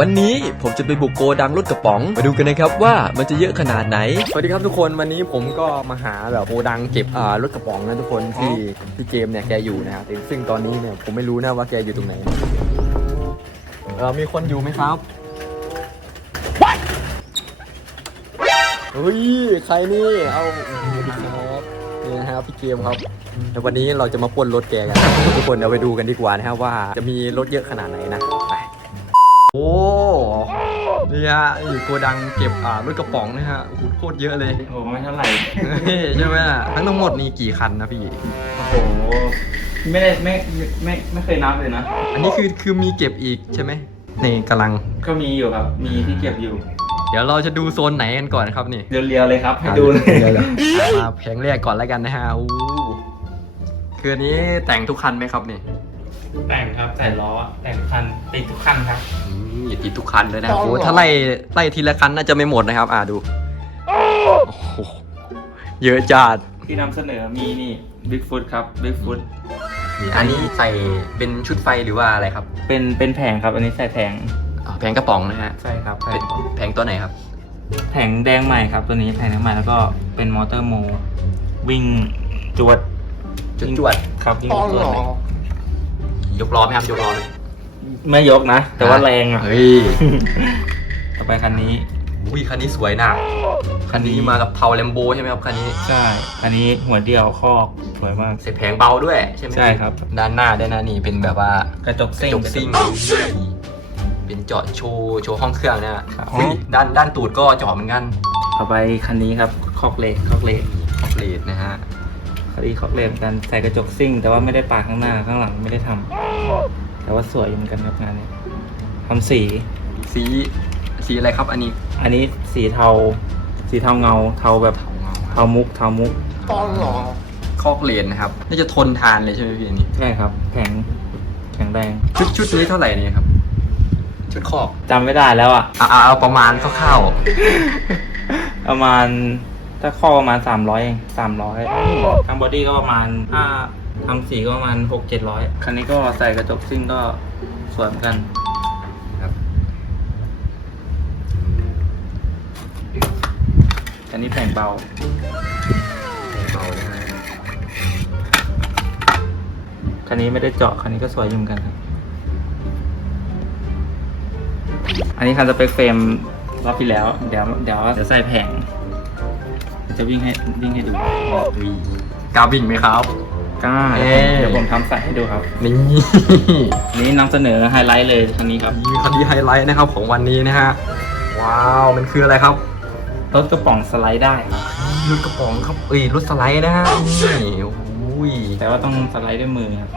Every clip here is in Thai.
วันนี้ผมจะไปบุกโกดังรถกระป๋อง มาดูกันนะครับว่ามันจะเยอะขนาดไหน สวัสดีครับทุกคนวันนี้ผมก็มาหาแบบโกดังเก็บอ่ารถกระป๋องนะทุกคนที่ที่เกมเนี่ยแกอยู่นะครับซึ่งตอนนี้เนี่ยผมไม่รู้นะว่าแกอยู่ตรงไหนเออมีคนอยู่ไหมครับเฮ้ยใครนี่เอาสวัสดีครับนี่นะครับพี่เกมครับแต่วันนี้เราจะมาปล้นรถแกกันนะทุกคนเดี๋ยวไปดูกันดีกว่านะครับว่าจะมีรถเยอะขนาดไหนนะไปโอ้ นี่ฮะอยู่โกดังเก็บอ่ารถกระป๋องนะฮะโอ้โหโคตรเยอะเลย โอ้ไม่เท่าไหร่เฮ้ยใช่ไหมล่ะทั้งทั้งหมดนี่กี่คันนะพี่ โอ้โห ไม่ได้ไม่ไม่ไม่เคยนับเลยนะ อันนี้คือคือมีเก็บอีกใช่ไหมนี่กำลัง ก็มีอยู่ครับ มีที่เก็บอยู่ เดี๋ยวเราจะดูโซนไหนกันก่อนครับนี่ เรียวๆเลยครับ ให้ดูเลยดี๋วๆอะมาแผงแรกก่อนแล้วกันนะฮะอู้คืออันนี้แต่งทุกคันไหมครับนี่ แต่งครับแต่ล้อแต่งคันติดทุกคันครับ นี่ติดทุกคันเลยนะโอ้โหถ้าไล่ไล่ทีละคันน่าจะไม่หมดนะครับ อ่าดูโอ้โหเยอะจัดที่นำเสนอมีนี่บิ๊กฟุตครับบิ๊กฟุตอันนี้ใส่เป็นชุดไฟหรือว่าอะไรครับ เป็นเป็นแผงครับ อันนี้ใส่แผงอ๋อแผงกระป๋องนะฮะใช่ครับแผเป็นงแผงตัวไหนครับ แผงแดงใหม่ครับ ตัวนี้แผงแดงใหม่แล้วก็เป็นมอเตอร์โม วิ่งจวดจุดจวดครับวิ่งจวดเลยยกล้อไหมครับยกล้อไหม ไม่ยกนะ แต่ว่าแรงอะ เฮ้ย ต่อไปคันนี้ อุ้ยคันนี้สวยนะคันนี้มากับเทาแลมโบใช่ไหมครับคันนี้ ใช่ คันนี้หัวเดียวคอกสวยมาก เสร็จแผงเบาด้วยใช่ไหมใช่ครับ ด้านหน้าด้านหน้านี่เป็นแบบว่ากระจกกซิ่ระงจกซิ่งเป็นเจาะโชว์โชว์ห้องเครื่องนะฮะครับเฮ้ยด้านด้านตูดก็เจาะเหมือนกัน ต่อไปคันนี้ครับคอกเลกคอกเลกคอมเพลตนะฮะคันนี้คอกเลกเหมือนกันใส่กระจกซิ่ง แต่ว่าไม่ได้ปาดข้างหน้าข้างหลังไม่ได้ทำ แต่ว่าสวยอยู่เหมือนกันครับงานนี้ทำสี สีสีอะไรครับอันนี้อันนี้สีเทา สีเทาเงา เทาแบบเทาเงาเทามุก เทามุกคอกเลนนะครับ น่าจะทนทานเลยใช่ไหมพี่อันนี้ ใช่ครับ แข็ง แข็งแรงชุดชุดนี้เท่าไหร่เนี่ยครับ ชุดคอกจำไม่ได้แล้วอะเอาเอาเอาประมาณคร่าวประมาณ ถ้าข้อประมาณสามร้อยเองสามร้อยทางบอดี้ก็ประมาณห้าทำสีก็ประมาณหกเจ็ดร้อยคันนี้ก็ใส่กระจกซิ่งก็สวยเหมือนกันครับอันนี้แผงเบาเบานะคันนี้ไม่ได้เจาะคันนี้ก็สวยอยู่เหมือนกันครับอันนี้คันสเปคเฟรมรอบที่แล้ว เดี๋ยวเดี๋ยวจะใส่แผง จะวิ่งให้วิ่งให้ดูอุ้ยกล้าวิ่งไหมครับ กล้าเอ๊ะ เดี๋ยวผมทำใส่ให้ดูครับ นี่อันนี้นำเสนอไฮไลท์เลยคันนี้ครับนี่คันที่ไฮไลท์นะครับของวันนี้นะฮะ ว้าว มันคืออะไรครับ รถกระป๋องสไลด์ได้รถกระป๋องครับเอ้ยรถสไลด์นะฮะนี่โอ้ยแต่ว่าต้องสไลด์ด้วยมือครับ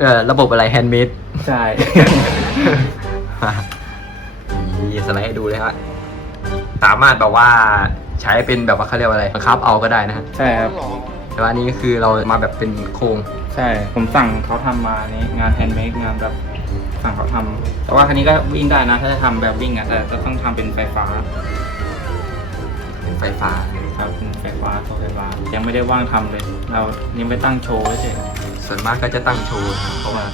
เออระบบอะไรแฮนด์เมดใช่นี่สไลด์ให้ดูเลยฮะสามารถแบบว่า ใช้เป็นแบบว่าเขาเรียกว่าอะไรบังคับเอาก็ได้นะฮะใช่ครับ แต่ว่าอันนี้ก็คือเรามาแบบเป็นโครงใช่ ผมสั่งเขาทำมานี้งานแฮนด์เมดงานแบบสั่งเขาทำแต่ว่าคันนี้ก็วิ่งได้นะ ถ้าจะทำแบบวิ่งอะแต่จะต้องทำเป็นไฟฟ้าเป็นไฟฟ้า ครับเป็นไฟฟ้าโซไฟฟ้ายังไม่ได้ว่างทำเลย เรายังไม่ตั้งโชว์เฉยส่วนมากก็จะตั้งโชว์นะครับเพราะว่า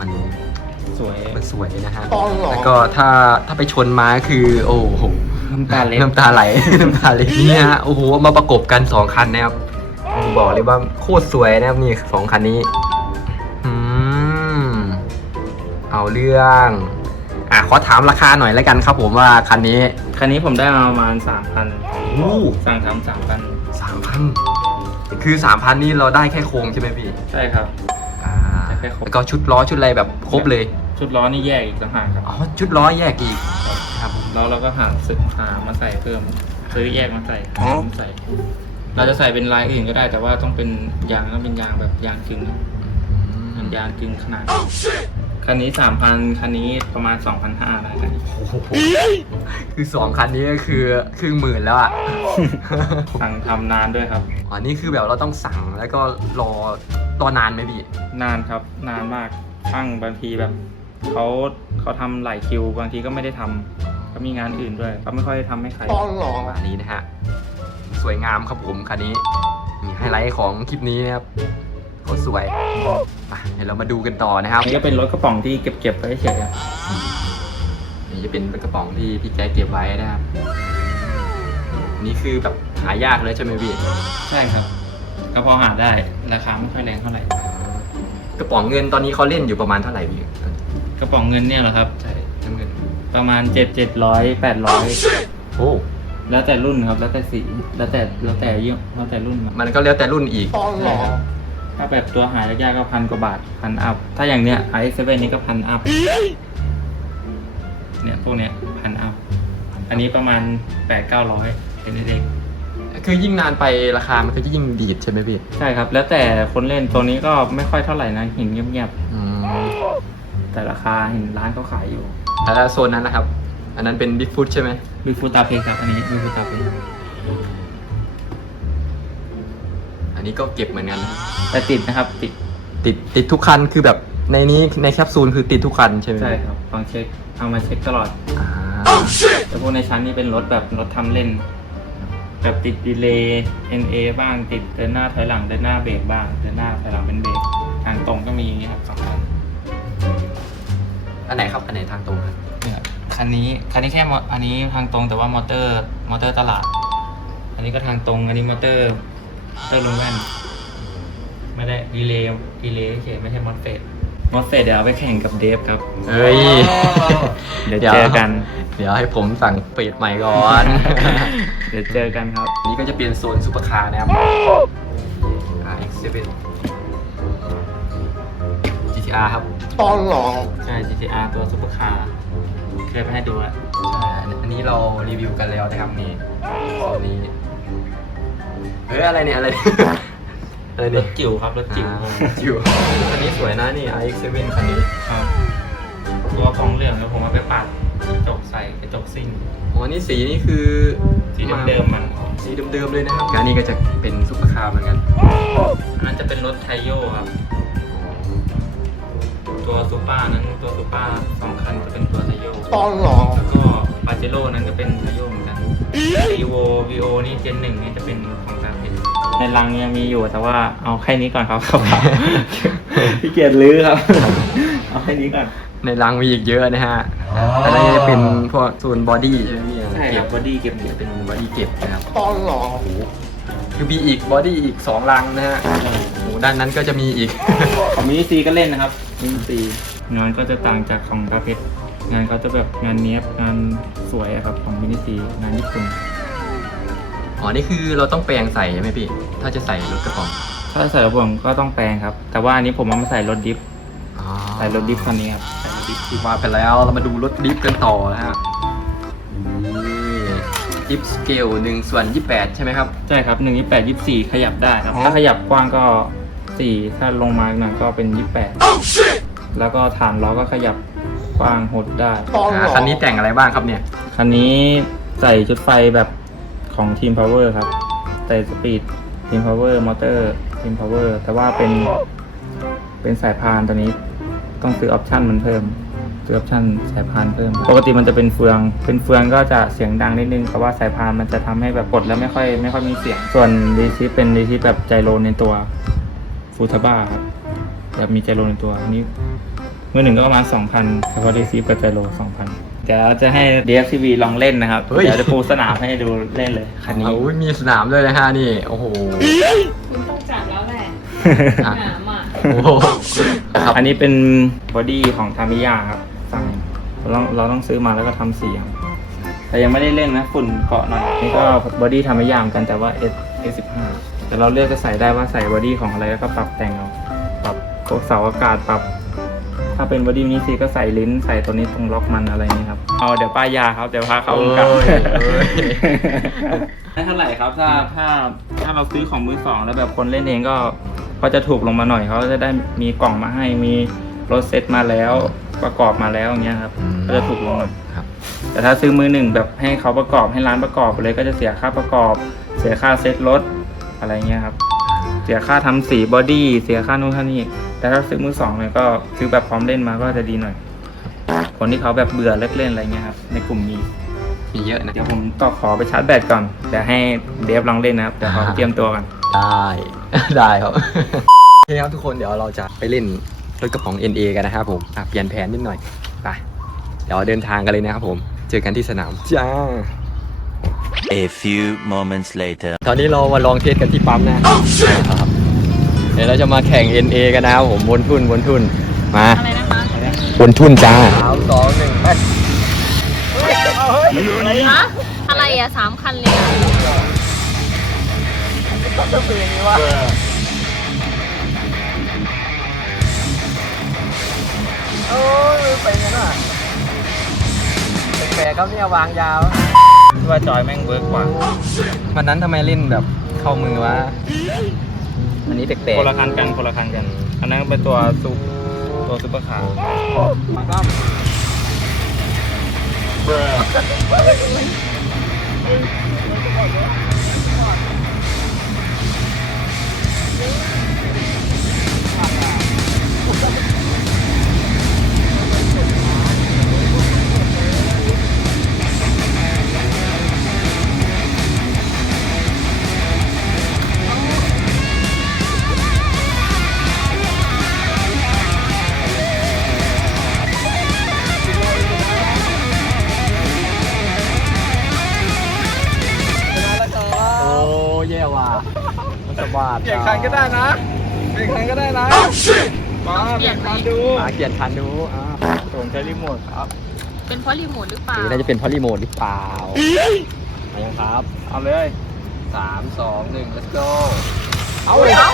มันๆสวย มันสวยนะฮะ แล้วก็ถ้าถ้าไปชนมาคือ โอ้โห น้ำตาเล็กน้ำตาไหล น้ำตาไหลนี่ฮะโอ้โหเอามาประกบกันสองคันนะครับผมบอกเลยว่าโคตรสวยนะครับนี่สองคันนี้อืมเอาเรื่องอะขอถามราคาหน่อยแล้วกันครับ ผมว่าคันนี้คันนี้ผมได้มาประมาณสามพันอู้สั่งทำสามพันสามพันคือสามพันนี่เราได้แค่โครงใช่ไหมพี่ใช่ครับ อ่าได้แค่โครงแล้วก็ชุดล้อชุดอะไรแบบครบเลย ชุดล้อนี่แยกอีกต่างหากครับ อ๋อ ชุดล้อแยกอีก ครับแล้วเราก็หาซื้อหามาใส่เพิ่ม ซื้อแยกมาใส่หามาใส่ เราจะใส่เป็นลายอื่นก็ได้ แต่ว่าต้องเป็นยางต้องเป็นยางแบบยางจึงนะมันยางจึงขนาด คันนี้สามพันคันนี้ประมาณสองพันห้าได้กันโอ้โหคือสองคันนี้ก็คือครึ่งหมื่นแล้วอะ สั่งทำนานด้วยครับ อ๋อนี่คือแบบเราต้องสั่งแล้วก็รอรอนานไหมพี่ นานครับ นานมากช่างบางทีแบบ เขาเขาทำหลายคิว บางทีก็ไม่ได้ทำเขามีงานอื่นด้วยเขาไม่ค่อยทำให้ใครอันนี้นะฮะ สวยงามครับผมคันนี้ มีไฮไลท์ของคลิปนี้นะครับโคตรสวยอะเดี๋ยวเรามาดูกันต่อนะครับ อันนี้ก็เป็นรถกระป๋องที่เก็บๆไว้เฉยๆครับนี่จะเป็นกระป๋องที่พี่แกเก็บไว้นะครับ นี่คือแบบหายากเลยใช่ไหมพี่ ใช่ครับ ก็พอหาได้ราคาไม่ค่อยแรงเท่าไหร่ กระป๋องเงินตอนนี้เขาเล่นอยู่ประมาณเท่าไหร่พี่ กระป๋องเงินเนี่ยเหรอครับ ใช่น้ำเงินประมาณเจ็ดเจ็ดร้อยแปดร้อยโอ้แล้วแต่รุ่นครับ แล้วแต่สี แล้วแต่แล้วแต่ยี่ห้อแล้วแต่รุ่นครับมันก็แล้วแต่รุ่นอีกถ้าแบบตัวหายากๆก็พันกว่าบาทพันอัพ ถ้าอย่างเนี้ย i7 นี่ก็พันอัพ เนี่ยพวกเนี้ยพันอัพ อันนี้ประมาณแปดเก้าร้อยเป็นเด็กคือยิ่งนานไปราคามันก็จะยิ่งดีดใช่ไหมพี่ ใช่ครับ แล้วแต่คนเล่นตัวนี้ก็ไม่ค่อยเท่าไหร่นะเห็นเงียบอืมๆ แต่ราคาเห็นร้านเขาขายอยู่แล้วโซนนั้นนะครับ อันนั้นเป็นบิ๊กฟุตใช่ไหมมีฟูตาเพครับอันนี้มีฟูตาเพอันนี้ก็เก็บเหมือนกันนะแต่ติดนะครับติดติดติดทุกคันคือแบบในนี้ในแคปซูลคือติดทุกคันใช่ไหมใช่ครับลองเช็คเอามาเช็คตลอด อ่าแต่พวกในชั้นนี่เป็นรถแบบรถทำเล่นแบบติดดีเลย์ NA บ้างติดเดินหน้าถอยหลังเดินหน้าเบรกบ้างเดินหน้าถอยหลังเป็นเบรกทางตรงก็มีอย่างนี้ครับสองคัน อันไหนครับ อันไหนทางตรงครับ เนี่ยคันนี้คันนี้แค่มออันนี้ทางตรงแต่ว่ามอเตอร์มอเตอร์ตลาด อันนี้ก็ทางตรง อันนี้มอเตอร์มอเตอร์ลงแว่นไม่ได้ดีเลย์ดีเลย์เฉยไม่ใช่มอสเฟตมอสเฟตเดี๋ยวเอาไปแข่งกับเดฟครับเฮ้ย เดี๋ยวเจอกัน เดี๋ยวให้ผมสั่งเฟดใหม่ก่อน เดี๋ยวเจอกันครับ นี่ก็จะเป็นโซนซูเปอร์คาร์นะครับ RX7 GTR ครับใช่ GTR ตัวซุปเปอร์คาร์เคยไปให้ดูอะใช่อันอันนี้เรารีวิวกันแล้วนะครับนี่โซนนี้เฮ้ยอะไรเนี่ยอะไรเนี่ยอะไรรเนี่ยถจิ๋วครับรถจิ๋วอ่าจิ๋วคันนี้สวยนะนี่ RX7 คันนี้ครับ ตัวฟองเหลืองแล้วผมเอาไปปัดกระจกใส่กระจกซิ่งอ๋อนี่สีนี่คือสีเดิมๆมันสีเดิมๆเลยนะครับการนี้ก็จะเป็นซุปเปอร์คาร์เหมือนกันอันนั้นจะเป็นรถไทโยครับ ตัวซูเปอร์นั้นตัวซูเปอร์สองคันจะเป็นตัวไทโยแล้วก็ปาเจโร่นั้นก็เป็นไทโยเหมือนกันวีโววีโอนี่เจนหนึ่งนี่จะเป็นของตาเพชรในรังยังมีอยู่แต่ว่าเอาแค่นี้ก่อนครับครับพี่เกียรลื้อครับ เอาแค่นี้ก่อน ในรังมีอีกเยอะนะฮะอันนี้จะเป็นพวกส่วนบอดี้ใช่ไหมพี่ใช่คเก็รับบบอดี้เก็บเดี๋ยวเป็นบอดี้เก็บนะครับคือมีอีกบอดี้อีกสองรังนะฮะโอ้โหด้านนั้นก็จะมีอีก ของมินิซีก็เล่นนะครับ มินิซีงานก็จะต่างจากของตาเพชรงานเขาจะแบบงานเนี้ยบงานสวยอะครับของมินิซีงานญี่ปุ่น อ๋อ นี่คือเราต้องแปลงใส่ใช่ไหมพี่ ถ้าจะใส่รถกระป๋องถ้าใส่ระบบก็ต้องแปลงครับ แต่ว่าอันนี้ผมเอามาใส่รถดิฟอ๋อใส่รถดิฟคันนี้ครับใส่รถดิฟที่ว่าไปแล้ว เรามาดูรถดิฟกันต่อนะฮะดิฟสเกลหนึ่งส่วนยี่แปดใช่ไหมครับ ใช่ครับหนึ่งยี่แปดยี่สี่ขยับได้ครับถ้าขยับกว้างก็ สี่ถ้าลงมาหน่อยก็เป็นยี่แปดแล้วก็ฐานล้อก็ขยับกว้างหดได้อ่าคันนี้แต่งอะไรบ้างครับเนี่ย คันนี้ใส่ชุดไฟแบบของทีมพาวเวอร์ครับ ใส่สปีดทีมพาวเวอร์มอเตอร์ทีมพาวเวอร์แต่ว่าเป็นเป็นสายพานตัวนี้ต้องซื้อออปชันมันเพิ่มซื้อออปชันสายพานเพิ่ม ปกติมันจะเป็นเฟือง เป็นเฟืองก็จะเสียงดังนิดนึงเพราะว่าสายพานมันจะทำให้แบบกดแล้วไม่ค่อยไม่ค่อยมีเสียง ส่วนรีซิปเป็นรีซิปแบบไจโรในตัว ฟูทาบ้าครับแบบมีไจโรในตัวอันนี้มือหนึ่งก็ประมาณ 2,000เฉพาะดีซีกับไจโร2,000เดี๋ยวจะให้ DFTV ลองเล่นนะครับ เฮ้ย เดี๋ยวจะปูสนามให้ดูเล่นเลยคันนี้ โอ้ยมีสนามเลยนะฮะนี่ โอ้โหคุณต้องจัดแล้วแหละอะหนามอะโอ้โหครับอันนี้เป็นบอดี้ของทามิยาครับสั่งเราต้องเราต้องซื้อมาแล้วก็ทำสีครับแต่ยังไม่ได้เล่นนะฝุ่นเกาะหน่อยนี่ก็บอดี้ทามิยาเหมือนกันแต่ว่า S S15 แต่เราเลือกจะใส่ได้ว่าใส่บอดี้ของอะไรแล้วก็ปรับแต่งเอาปรับพวกเสาอากาศปรับ ถ้าเป็นบอดี้มินิซีก็ใส่ลิ้นใส่ตัวนี้ตรงล็อกมันอะไรนี้ครับเอาเดี๋ยวป้ายยาครับเดี๋ยวพาเขาวงการโอ้ยโอ้ยได้เท่าไหร่ครับถ้าถ้าถ้าเราซื้อของมือสองแล้วแบบคนเล่นเองก็ก็จะถูกลงมาหน่อยเขาจะได้มีกล่องมาให้มีรถเซ็ตมาแล้วประกอบมาแล้วอย่างเงี้ยครับอืมก็จะถูกลงหน่อยครับแต่ถ้าซื้อมือหนึ่งแบบให้เขาประกอบให้ร้านประกอบไปเลยก็จะเสียค่าประกอบ เสียค่าเซ็ตรถ อะไรเงี้ยครับ เสียค่าทำสีบอดี้เสียค่านู่นค่านี่แต่ถ้าซื้อมือสองเนี่ยก็ซื้อแบบพร้อมเล่นมาก็จะดีหน่อย คนที่เขาแบบเบื่อเลิกเล่นอะไรเงี้ยครับในกลุ่มมีมีเยอะนะเดี๋ยวผมก็ขอไปชาร์จแบตก่อนเดี๋ยวให้เดฟลองเล่นนะครับเดี๋ยวขออ่าเตรียมตัวกันได้ ได้ครับโอเคครับทุกคนเดี๋ยวเราจะไปเล่นรถกระป๋อง NA กันนะครับผมอะเปลี่ยนแผนนิดหน่อยไปเดี๋ยวเดินทางกันเลยนะครับผม เจอกันที่สนามจ้า A few moments later. ตอนนี้เรามาลองเทสกันที่ปั๊มนะครับเดี๋ยวเราจะมาแข่ง NA กันนะครับผมวนทุนวนทุนมาอะไรนะคะวนทุนจ้าสามสองหนึ่งไปฮะอะไรอะสามคันเลยอะโอ้ยไปงั้นอะแปลกๆครับเนี่ยวางยาว ที่ว่าจอยแม่งเวิร์กกว่า วันนั้นทำไมเล่นแบบเข้ามือวะ อันนี้แปลกคนละคันกันคนละคันกัน อันนั้นเป็นตัวซุปตัวซุปเปอร์คาร์ๆโเปลี่ยนคันก็ได้นะ เปลี่ยนคันก็ได้นะมาเปลี่ยนคันดูมาเกียรติคันดูอ่าผมใช้รีโมทครับเป็นเพราะรีโมทหรือเปล่านี่น่าจะเป็นพอลีโมดหรือเปล่ามายังครับ เอาเลยสามสองหนึ่ง let's go เอาเลยเอา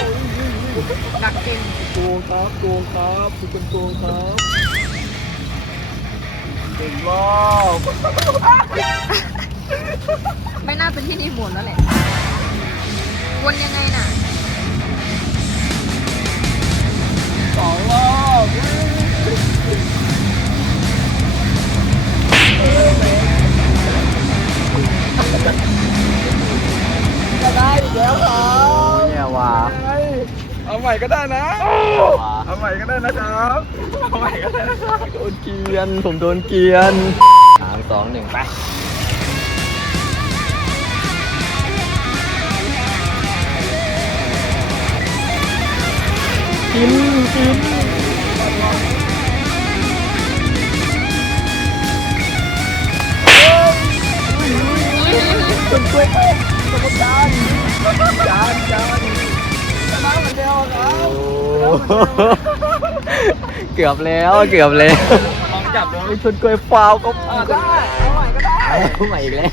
หนักเก่งโกงครับโกงครับคุณเป็นโกงครับเก่งรอบไม่น่าเป็นที่รีโมทแล้วแหละวนยังไงน่ะ สองรอบแย่ว่ะเอาใหม่ก็ได้นะ เอาใหม่ก็ได้นะครับ เอาใหม่ก็ได้นะครับโดนเกียน ผมโดนเกียนสามสองหนึ่งไป กินกินเกือบแล้วเกือบแล้วลองจับดูไอ้ชนกล้วยฟาวก็อ่าได้เอาใหม่ก็ได้เอาใหม่อีกแล้ว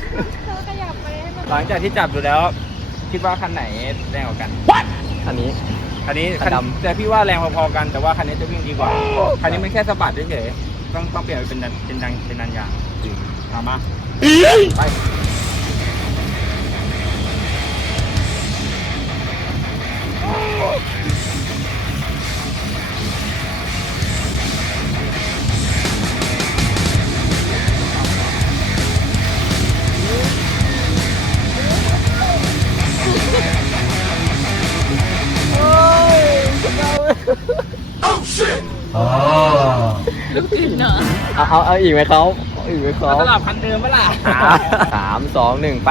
หลังจากที่จับดูแล้ว คิดว่าคันไหนแรงกว่ากันคันนี้ คันนี้คันดำ แต่พี่ว่าแรงพอๆกันแต่ว่าคันนี้จะวิ่งดีกว่า คันนี้มันแค่สะบัดเฉยๆต้องต้องเปลี่ยนเป็นดันเป็นดังเป็นดันยางเอามาไป ลูกอื่นเหรอเอาเอาเอาอีกไหมเขาเอาอีกไหมเขาสลับคันเดิมปะล่ะ สามสองหนึ่งไป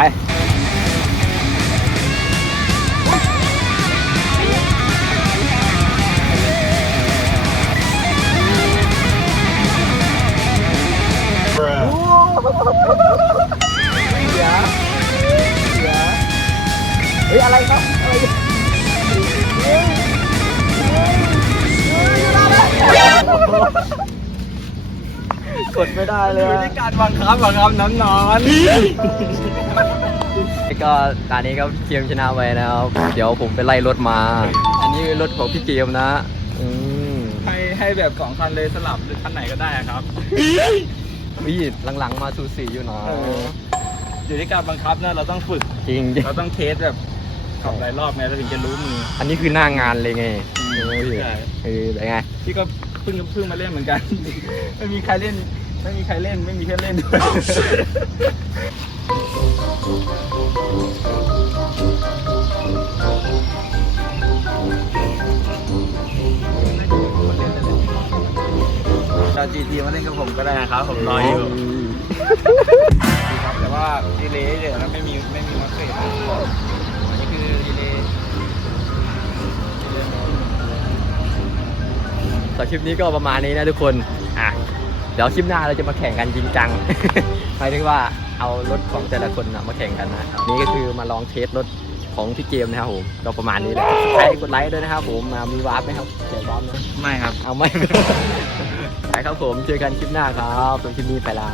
กดไม่ได้เลยอยู่อะที่การบังคับบังคับน้ำนอนก็ตอนนี้ก็เกมชนะไปนะครับเดี๋ยวผมไปไล่รถมา อันนี้รถของพี่เกมนะอืมให้ให้แบบสองคันเลยสลับหรือคันไหนก็ได้อะครับวิหลังๆมาสูสีอยู่นะเอออยู่ที่การบังคับนะเราต้องฝึกจริงเราต้องเทสแบบขับหลายรอบไงเราถึงจะรู้มือ อันนี้คือหน้างานเลยไงอืมเออใช่เออเป็นไง พี่ก็เพิ่งเพิ่งมาเล่นเหมือนกันไม่มีใครเล่น ไม่มีใครเล่นไม่มีเพื่อนเล่นด้วยเราจีทีมาเล่นกับผมก็ได้นะครับผมรออยู่ครับแต่ว่าดีเลย์เดี๋ยวนะไม่มีไม่มีมาเฟสอันนี้คือดีเลย์สำหรับคลิปนี้ก็ประมาณนี้นะทุกคน อะ เดี๋ยวคลิปหน้าเราจะมาแข่งกันจริงจังหมายถึงว่าเอารถของแต่ละคนนะมาแข่งกันนะครับนี่ก็คือมาลองเทสรถของพี่เกมนะครับผมก็ประมาณนี้แหละใครกดไลค์ด้วยนะครับผมมามีวาร์ปไหมครับเขียนวาร์ปนะไม่ครับ เอาไม่ไปครับผมเจอกันคลิปหน้าครับส่วนคลิปนี้ไปละ